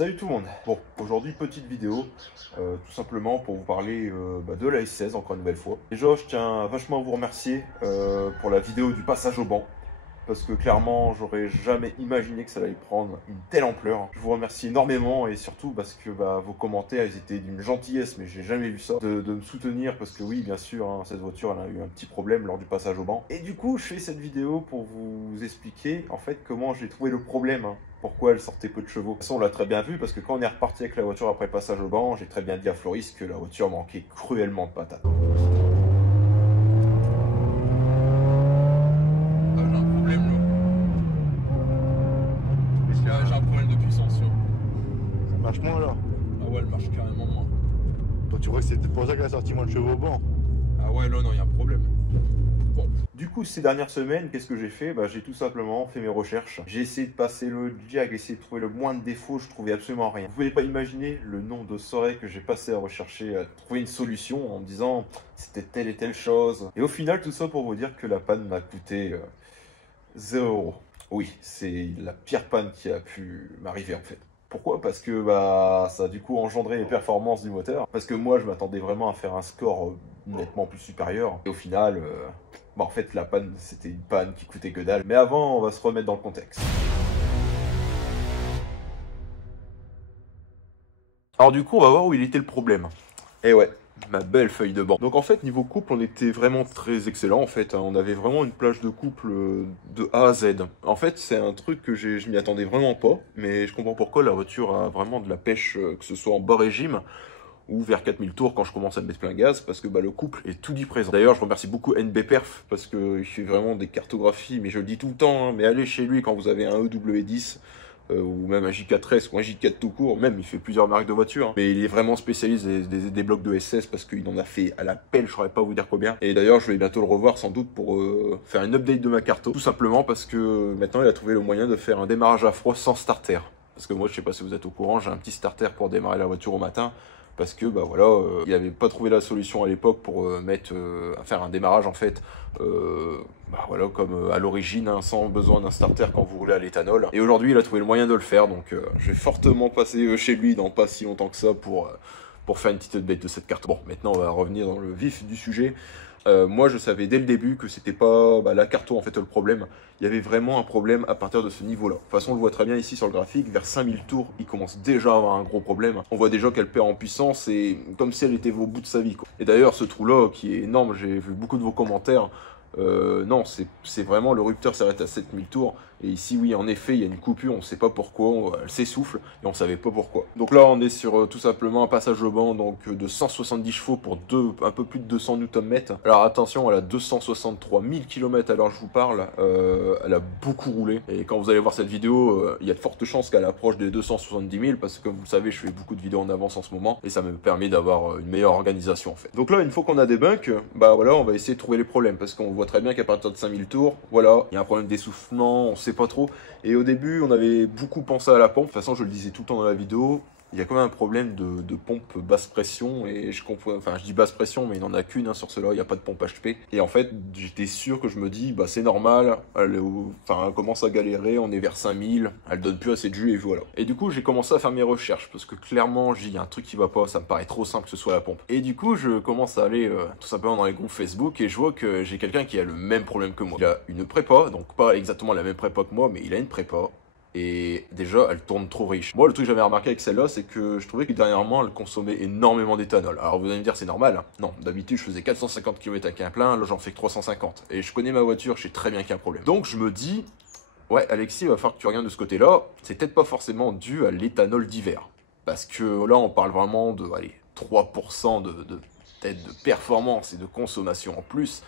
Salut tout le monde. Bon, aujourd'hui petite vidéo, tout simplement pour vous parler de la S16 encore une nouvelle fois. Déjà, je tiens vachement à vous remercier pour la vidéo du passage au banc, parce que clairement, j'aurais jamais imaginé que ça allait prendre une telle ampleur. Je vous remercie énormément et surtout parce que vos commentaires, ils étaient d'une gentillesse, mais j'ai jamais vu ça, de me soutenir parce que oui, bien sûr, hein, cette voiture, elle a eu un petit problème lors du passage au banc. Et du coup, je fais cette vidéo pour vous expliquer en fait comment j'ai trouvé le problème. Hein. Pourquoi elle sortait peu de chevaux. De toute façon, on l'a très bien vu parce que quand on est reparti avec la voiture après le passage au banc, j'ai très bien dit à Floris que la voiture manquait cruellement de patates. J'ai un problème là. J'ai un problème de puissance. Ça marche moins alors. Ah ouais, elle marche carrément moins. Toi tu crois que c'était pour ça qu'elle a sorti moins de chevaux au banc? Ah ouais, là non, il y a un problème. Bon. Du coup, ces dernières semaines, qu'est-ce que j'ai fait? J'ai tout simplement fait mes recherches. J'ai essayé de passer le jag, essayé de trouver le moins de défauts, je trouvais absolument rien. Vous pouvez pas imaginer le nombre de soirées que j'ai passé à rechercher, à trouver une solution en me disant c'était telle et telle chose. Et au final, tout ça pour vous dire que la panne m'a coûté 0 €. Oui, c'est la pire panne qui a pu m'arriver en fait. Pourquoi? Parce que ça a du coup engendré les performances du moteur. Parce que moi, je m'attendais vraiment à faire un score nettement plus supérieur. Et au final, en fait, la panne, c'était une panne qui coûtait que dalle. Mais avant, on va se remettre dans le contexte. Alors du coup, on va voir où il était le problème. Et ouais, ma belle feuille de banc. Donc en fait, niveau couple, on était vraiment très excellent en fait. On avait vraiment une plage de couple de A à Z. En fait, c'est un truc que je m'y attendais vraiment pas. Mais je comprends pourquoi la voiture a vraiment de la pêche, que ce soit en bas régime ou vers 4000 tours quand je commence à mettre plein gaz, parce que le couple est tout dit présent. D'ailleurs, je remercie beaucoup NB Perf, parce qu'il fait vraiment des cartographies, mais je le dis tout le temps, hein, mais allez chez lui quand vous avez un EW10, ou même un J4S ou un J4 tout court, même il fait plusieurs marques de voitures, hein. Mais il est vraiment spécialiste des blocs de SS parce qu'il en a fait à la pelle, je saurais pas vous dire combien. Et d'ailleurs, je vais bientôt le revoir sans doute pour faire une update de ma carto, tout simplement parce que maintenant il a trouvé le moyen de faire un démarrage à froid sans starter. Parce que moi, je sais pas si vous êtes au courant, j'ai un petit starter pour démarrer la voiture au matin. Parce que il n'avait pas trouvé la solution à l'époque pour faire un démarrage en fait, comme à l'origine, hein, sans besoin d'un starter quand vous roulez à l'éthanol. Et aujourd'hui, il a trouvé le moyen de le faire, donc je vais fortement passer chez lui dans pas si longtemps que ça pour faire une petite update de cette carte. Bon, maintenant on va revenir dans le vif du sujet. Moi, je savais dès le début que c'était pas la carto en fait le problème. Il y avait vraiment un problème à partir de ce niveau-là. De toute façon, on le voit très bien ici sur le graphique. Vers 5000 tours, il commence déjà à avoir un gros problème. On voit déjà qu'elle perd en puissance et comme si elle était au bout de sa vie, quoi. Et d'ailleurs, ce trou-là qui est énorme, j'ai vu beaucoup de vos commentaires. Non, c'est vraiment le rupteur s'arrête à 7000 tours. Et ici, oui, en effet, il y a une coupure, on ne sait pas pourquoi, elle s'essouffle et on ne savait pas pourquoi. Donc là, on est sur tout simplement un passage au banc de 170 chevaux pour un peu plus de 200 Nm. Alors attention, elle a 263 000 km à l'heure je vous parle, elle a beaucoup roulé. Et quand vous allez voir cette vidéo, il y a de fortes chances qu'elle approche des 270 000 parce que comme vous le savez, je fais beaucoup de vidéos en avance en ce moment et ça me permet d'avoir une meilleure organisation en fait. Donc là, une fois qu'on a des bunks, on va essayer de trouver les problèmes parce qu'on voit très bien qu'à partir de 5000 tours, voilà, il y a un problème d'essoufflement, on sait pas trop. Et au début, on avait beaucoup pensé à la pompe. De toute façon, je le disais tout le temps dans la vidéo, il y a quand même un problème de pompe basse pression. Et je comprends, enfin, je dis basse pression, mais il n'en a qu'une hein, sur cela, il n'y a pas de pompe HP. Et en fait, j'étais sûr que je me dis, c'est normal, elle commence à galérer, on est vers 5000, elle donne plus assez de jus et voilà. Et du coup, j'ai commencé à faire mes recherches parce que clairement, il y a un truc qui va pas, ça me paraît trop simple que ce soit la pompe. Et du coup, je commence à aller tout simplement dans les groupes Facebook et je vois que j'ai quelqu'un qui a le même problème que moi. Il a une prépa, donc pas exactement la même prépa que moi, mais il a une prépa. Et déjà, elle tourne trop riche. Moi, le truc que j'avais remarqué avec celle-là, c'est que je trouvais que dernièrement, elle consommait énormément d'éthanol. Alors vous allez me dire, c'est normal, hein. Non, d'habitude, je faisais 450 km avec un plein, là j'en fais que 350. Et je connais ma voiture, je sais très bien qu'il y a un problème. Donc je me dis, ouais, Alexis, il va falloir que tu regardes de ce côté-là. C'est peut-être pas forcément dû à l'éthanol d'hiver. Parce que là, on parle vraiment de, 3% peut-être de performance et de consommation en plus.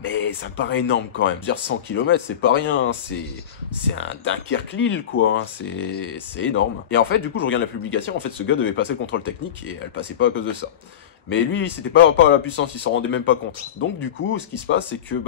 Mais ça me paraît énorme quand même. Dire 100 km, c'est pas rien, hein. C'est un Dunkerque-Lille, quoi, hein. C'est énorme. Et en fait, du coup, je regarde la publication, en fait, ce gars devait passer le contrôle technique et elle passait pas à cause de ça. Mais lui, c'était pas à la puissance, il s'en rendait même pas compte. Donc du coup, ce qui se passe, c'est que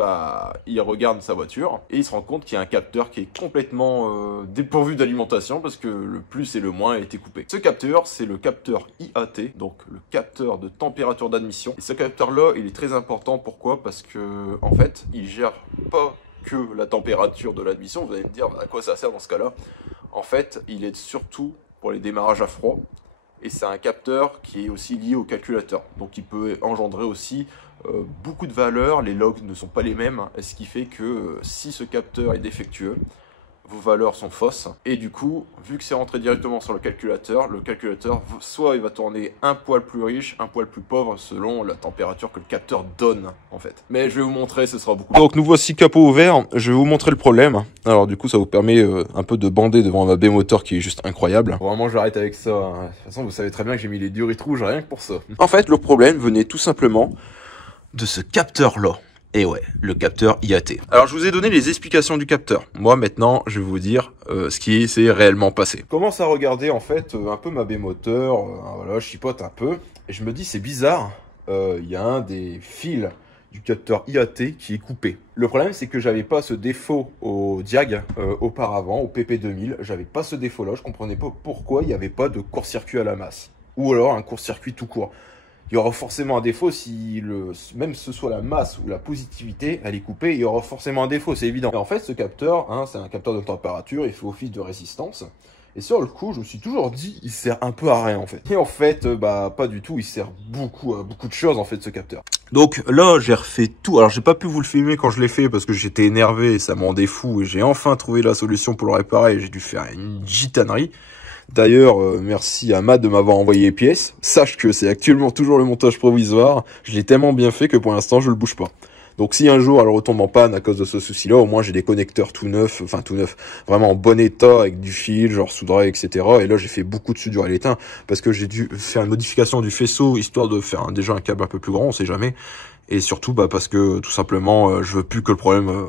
il regarde sa voiture et il se rend compte qu'il y a un capteur qui est complètement dépourvu d'alimentation parce que le plus et le moins a été coupé. Ce capteur, c'est le capteur IAT, donc le capteur de température d'admission. Et ce capteur-là, il est très important. Pourquoi? Parce que en fait, il gère pas que la température de l'admission. Vous allez me dire à quoi ça sert dans ce cas-là. En fait, il aide surtout pour les démarrages à froid. Et c'est un capteur qui est aussi lié au calculateur. Donc il peut engendrer aussi beaucoup de valeurs, les logs ne sont pas les mêmes, ce qui fait que si ce capteur est défectueux, vos valeurs sont fausses. Et du coup, vu que c'est rentré directement sur le calculateur, soit il va tourner un poil plus riche, un poil plus pauvre, selon la température que le capteur donne, en fait. Mais je vais vous montrer, ce sera beaucoup. Donc nous voici capot ouvert, je vais vous montrer le problème. Alors du coup, ça vous permet un peu de bander devant ma baie moteur qui est juste incroyable. Vraiment, j'arrête avec ça. Hein. De toute façon, vous savez très bien que j'ai mis les durites rouges rien que pour ça. En fait, le problème venait tout simplement de ce capteur-là. Et ouais, le capteur IAT. Alors je vous ai donné les explications du capteur. Moi maintenant, je vais vous dire ce qui s'est réellement passé. Je commence à regarder en fait un peu ma baie moteur, voilà, je chipote un peu. Et je me dis c'est bizarre, il y a un des fils du capteur IAT qui est coupé. Le problème c'est que j'avais pas ce défaut au Diag auparavant, au PP2000. J'avais pas ce défaut là, je comprenais pas pourquoi il n'y avait pas de court-circuit à la masse. Ou alors un court-circuit tout court. Il y aura forcément un défaut si même ce soit la masse ou la positivité, elle est coupée, il y aura forcément un défaut, c'est évident. Et en fait, ce capteur, hein, c'est un capteur de température, il fait office de résistance. Et sur le coup, je me suis toujours dit, il sert un peu à rien en fait. Et en fait, bah pas du tout, il sert beaucoup à beaucoup de choses en fait ce capteur. Donc là, j'ai refait tout. Alors j'ai pas pu vous le filmer quand je l'ai fait parce que j'étais énervé et ça m'en rendait fou. Et j'ai enfin trouvé la solution pour le réparer. J'ai dû faire une gitanerie. D'ailleurs, merci à Matt de m'avoir envoyé les pièces. Sache que c'est actuellement toujours le montage provisoire. Je l'ai tellement bien fait que pour l'instant, je le bouge pas. Donc si un jour elle retombe en panne à cause de ce souci-là, au moins j'ai des connecteurs tout neufs, enfin tout neufs, vraiment en bon état, avec du fil, genre soudré, etc. Et là j'ai fait beaucoup de soudure à l'étain, parce que j'ai dû faire une modification du faisceau, histoire de faire déjà un câble un peu plus grand, on sait jamais. Et surtout bah, parce que tout simplement, je veux plus que le problème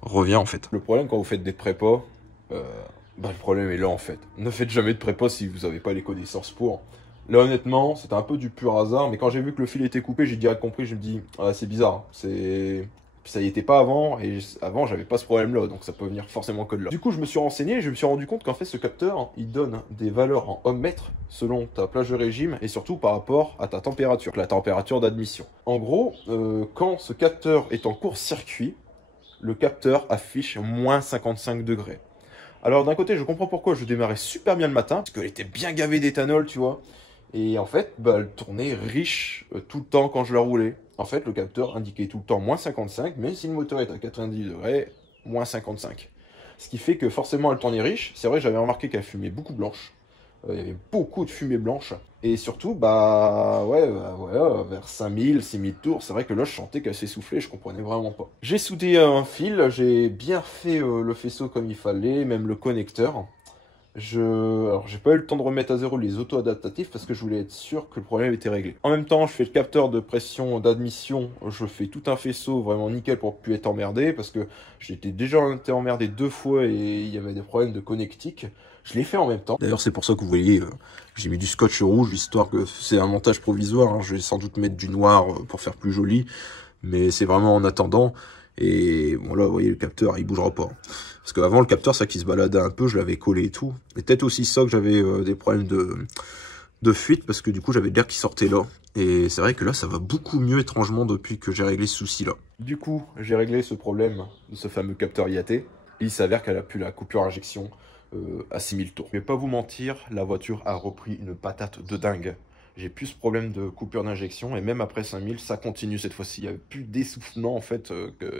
revient en fait. Le problème quand vous faites des prépas, le problème est là en fait. Ne faites jamais de prépa si vous n'avez pas les connaissances pour. Là honnêtement, c'était un peu du pur hasard, mais quand j'ai vu que le fil était coupé, j'ai direct compris, je me dis, ah, c'est bizarre, ça y était pas avant, et avant j'avais pas ce problème là, donc ça peut venir forcément que de là. Du coup je me suis renseigné, et je me suis rendu compte qu'en fait ce capteur, il donne des valeurs en ohmmètre, selon ta plage de régime, et surtout par rapport à ta température, la température d'admission. En gros, quand ce capteur est en court-circuit, le capteur affiche moins 55 degrés. Alors d'un côté, je comprends pourquoi je démarrais super bien le matin, parce qu'elle était bien gavée d'éthanol, tu vois. Et en fait, elle tournait riche tout le temps quand je la roulais. En fait, le capteur indiquait tout le temps moins 55, mais si le moteur est à 90 degrés, moins 55. Ce qui fait que forcément, elle tournait riche. C'est vrai, j'avais remarqué qu'elle fumait beaucoup blanche. Il y avait beaucoup de fumée blanche. Et surtout, voilà, vers 5000, 6000 tours, c'est vrai que là, je sentais qu'elle s'essoufflait, je comprenais vraiment pas. J'ai soudé un fil, j'ai bien fait le faisceau comme il fallait, même le connecteur. Alors, j'ai pas eu le temps de remettre à zéro les auto-adaptatifs parce que je voulais être sûr que le problème était réglé. En même temps, je fais le capteur de pression d'admission, je fais tout un faisceau vraiment nickel pour plus être emmerdé parce que j'étais déjà été emmerdé 2 fois et il y avait des problèmes de connectique. Je l'ai fait en même temps. D'ailleurs, c'est pour ça que vous voyez, j'ai mis du scotch rouge, histoire que c'est un montage provisoire. Hein. Je vais sans doute mettre du noir pour faire plus joli, mais c'est vraiment en attendant. Et bon là, vous voyez, le capteur, il bougera pas. Parce qu'avant, le capteur, ça qui se baladait un peu, je l'avais collé et tout. Et peut-être aussi ça que j'avais des problèmes de fuite, parce que du coup, j'avais de l'air qui sortait là. Et c'est vrai que là, ça va beaucoup mieux étrangement depuis que j'ai réglé ce souci-là. Du coup, j'ai réglé ce problème de ce fameux capteur IAT. Et il s'avère qu'elle a plus la coupure injection à 6000 tours. Je vais pas vous mentir, la voiture a repris une patate de dingue. J'ai plus ce problème de coupure d'injection et même après 5000, ça continue cette fois-ci. Il n'y a plus d'essoufflement en fait,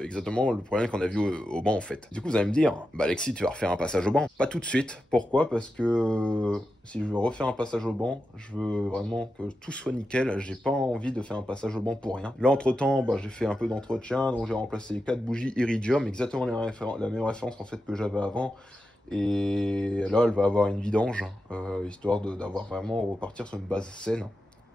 exactement le problème qu'on a vu au banc en fait. Du coup, vous allez me dire, bah Alexis, tu vas refaire un passage au banc. Pas tout de suite. Pourquoi? Parce que si je veux refaire un passage au banc, je veux vraiment que tout soit nickel. J'ai pas envie de faire un passage au banc pour rien. Là, entre temps, j'ai fait un peu d'entretien, donc j'ai remplacé les 4 bougies Iridium, exactement la même référence en fait que j'avais avant. Et là, elle va avoir une vidange, histoire d'avoir vraiment repartir sur une base saine.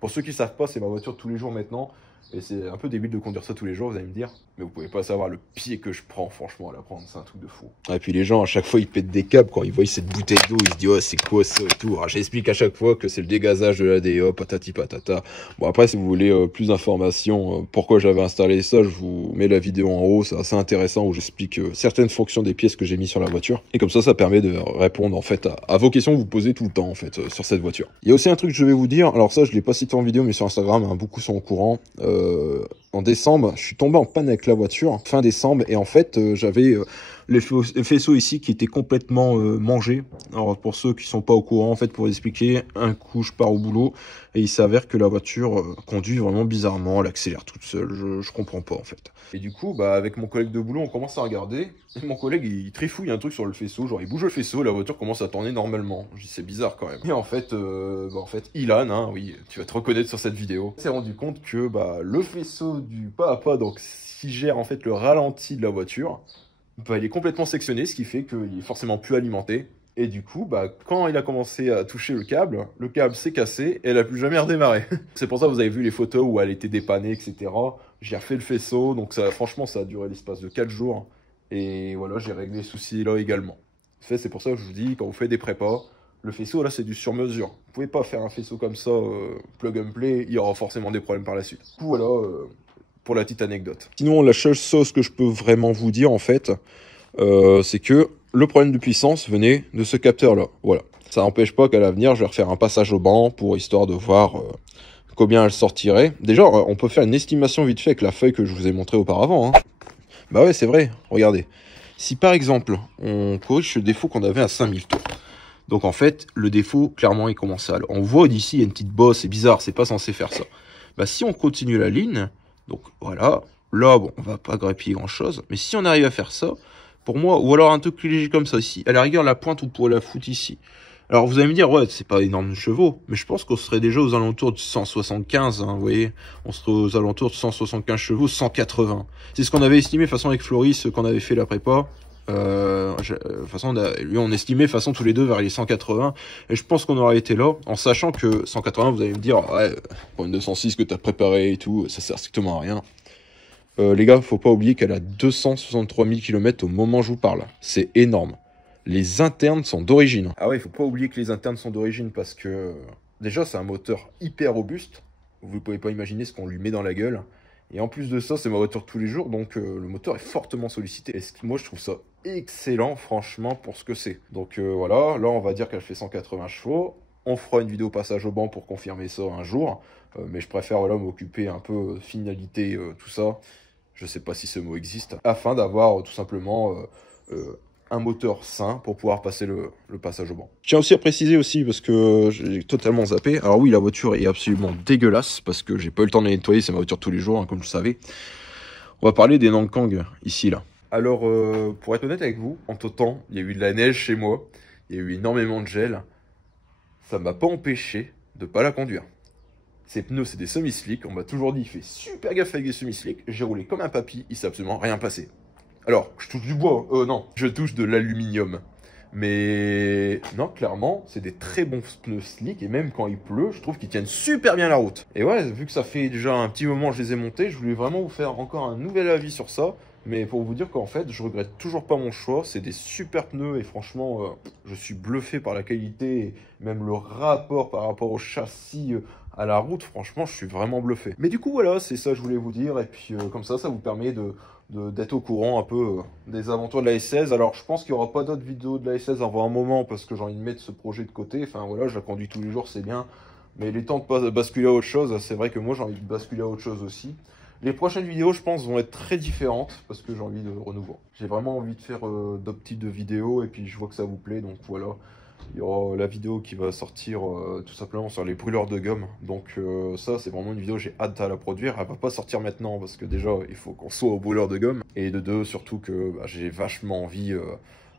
Pour ceux qui ne savent pas, c'est ma voiture de tous les jours maintenant. Et c'est un peu débile de conduire ça tous les jours, vous allez me dire. Mais vous pouvez pas savoir le pied que je prends, franchement, à la prendre. C'est un truc de fou. Et puis les gens, à chaque fois, ils pètent des câbles. Quand ils voient cette bouteille d'eau, ils se disent, oh, c'est quoi ça et tout. Alors, j'explique à chaque fois que c'est le dégazage de l'ADE, patati patata. Bon, après, si vous voulez plus d'informations, pourquoi j'avais installé ça, je vous mets la vidéo en haut. C'est assez intéressant où j'explique certaines fonctions des pièces que j'ai mis sur la voiture. Et comme ça permet de répondre, en fait, à vos questions que vous posez tout le temps, en fait, sur cette voiture. Il y a aussi un truc que je vais vous dire. Alors ça, je l'ai pas cité en vidéo, mais sur Instagram, hein, beaucoup sont au courant. En décembre, je suis tombé en panne avec la voiture, fin décembre, et en fait, j'avais les faisceaux ici qui étaient complètement mangés. Alors pour ceux qui sont pas au courant, en fait, pour expliquer, un coup je pars au boulot et il s'avère que la voiture conduit vraiment bizarrement, elle accélère toute seule, je comprends pas en fait. Et du coup, bah avec mon collègue de boulot, on commence à regarder, et mon collègue il trifouille un truc sur le faisceau, genre il bouge le faisceau, la voiture commence à tourner normalement. Je dis c'est bizarre quand même. Et en fait, Ilan, hein, oui, tu vas te reconnaître sur cette vidéo, s'est rendu compte que bah le faisceau du pas à pas, donc qui gère en fait le ralenti de la voiture, bah, il est complètement sectionné, ce qui fait qu'il est forcément plus alimenté. Et du coup, bah, quand il a commencé à toucher le câble s'est cassé et elle a plus jamais redémarré. C'est pour ça que vous avez vu les photos où elle était dépannée, etc. J'ai refait le faisceau, donc ça, franchement, ça a duré l'espace de 4 jours. Et voilà, j'ai réglé ce souci-là également. C'est pour ça que je vous dis, quand vous faites des prépas, le faisceau, là, c'est du sur-mesure. Vous pouvez pas faire un faisceau comme ça, plug and play, il y aura forcément des problèmes par la suite. Du coup, voilà, pour la petite anecdote. Sinon, la seule chose que je peux vraiment vous dire, en fait, c'est que le problème de puissance venait de ce capteur-là. Voilà. Ça n'empêche pas qu'à l'avenir, je vais refaire un passage au banc pour histoire de voir combien elle sortirait. Déjà, on peut faire une estimation vite fait avec la feuille que je vous ai montrée auparavant. Hein. Bah ouais, c'est vrai. Regardez. Si par exemple, on corrige le défaut qu'on avait à 5000 tours. Donc en fait, le défaut, clairement, il commence à... On voit d'ici, il y a une petite bosse, c'est bizarre, c'est pas censé faire ça. Bah si on continue la ligne, donc voilà, là, bon, on va pas grappiller grand-chose. Mais si on arrive à faire ça... Pour moi, ou alors un truc plus léger comme ça ici. À la rigueur, la pointe, vous pourrez la foutre ici. Alors vous allez me dire, ouais, c'est pas énorme de chevaux, mais je pense qu'on serait déjà aux alentours de 175, hein, vous voyez. On serait aux alentours de 175 chevaux, 180. C'est ce qu'on avait estimé, de toute façon, avec Floris, qu'on avait fait la prépa. De toute façon, lui, on estimait, de toute façon, tous les deux vers les 180. Et je pense qu'on aurait été là, en sachant que 180, vous allez me dire, ouais, pour une 206 que t'as préparé et tout, ça sert strictement à rien. Les gars, faut pas oublier qu'elle a 263 000 km au moment où je vous parle. C'est énorme. Les internes sont d'origine. Ah ouais, il faut pas oublier que les internes sont d'origine parce que... Déjà, c'est un moteur hyper robuste. Vous pouvez pas imaginer ce qu'on lui met dans la gueule. Et en plus de ça, c'est ma voiture de tous les jours, donc le moteur est fortement sollicité. Et moi, je trouve ça excellent, franchement, pour ce que c'est. Donc voilà, là, on va dire qu'elle fait 180 chevaux. On fera une vidéo passage au banc pour confirmer ça un jour. Mais je préfère voilà, m'occuper un peu finalité, tout ça. Je sais pas si ce mot existe, afin d'avoir tout simplement un moteur sain pour pouvoir passer le passage au banc. Je tiens aussi à préciser aussi, parce que j'ai totalement zappé, alors oui, la voiture est absolument dégueulasse, parce que j'ai pas eu le temps de la nettoyer, c'est ma voiture tous les jours, hein, comme vous le savez. On va parler des Nankang, ici, là. Alors, pour être honnête avec vous, en tout temps, il y a eu de la neige chez moi, il y a eu énormément de gel, ça m'a pas empêché de pas la conduire. Ces pneus, c'est des semi-slick. On m'a toujours dit, fais super gaffe avec des semi-slick. J'ai roulé comme un papy, il s'est absolument rien passé. Alors, je touche du bois. Non, je touche de l'aluminium. Mais non, clairement, c'est des très bons pneus slick. Et même quand il pleut, je trouve qu'ils tiennent super bien la route. Et ouais, vu que ça fait déjà un petit moment que je les ai montés, je voulais vraiment vous faire encore un nouvel avis sur ça. Mais pour vous dire qu'en fait, je regrette toujours pas mon choix. C'est des super pneus et franchement, je suis bluffé par la qualité et même le rapport par rapport au châssis à la route. Franchement, je suis vraiment bluffé. Mais du coup, voilà, c'est ça que je voulais vous dire. Et puis, comme ça vous permet d'être au courant un peu des aventures de la S16. Alors, je pense qu'il n'y aura pas d'autres vidéos de la S16 avant un moment parce que j'ai envie de mettre ce projet de côté. Enfin, voilà, je la conduis tous les jours, c'est bien. Mais il est temps de basculer à autre chose. C'est vrai que moi, j'ai envie de basculer à autre chose aussi. Les prochaines vidéos, je pense, vont être très différentes parce que j'ai envie de renouveau. J'ai vraiment envie de faire d'autres types de vidéos et puis je vois que ça vous plaît, donc voilà. Il y aura la vidéo qui va sortir tout simplement sur les brûleurs de gomme. Donc ça, c'est vraiment une vidéo, j'ai hâte à la produire. Elle va pas sortir maintenant parce que déjà, il faut qu'on soit au brûleur de gomme. Et de deux, surtout que j'ai vachement envie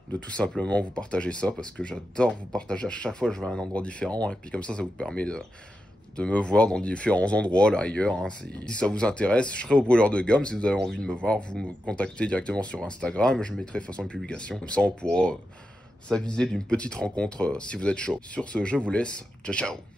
de tout simplement vous partager ça parce que j'adore vous partager à chaque fois que je vais à un endroit différent. Et puis comme ça vous permet de me voir dans différents endroits, à la rigueur. Hein. Si ça vous intéresse, je serai au brûleur de gomme. Si vous avez envie de me voir, vous me contactez directement sur Instagram. Je mettrai de façon une publication. Comme ça, on pourra s'aviser d'une petite rencontre si vous êtes chaud. Sur ce, je vous laisse. Ciao, ciao!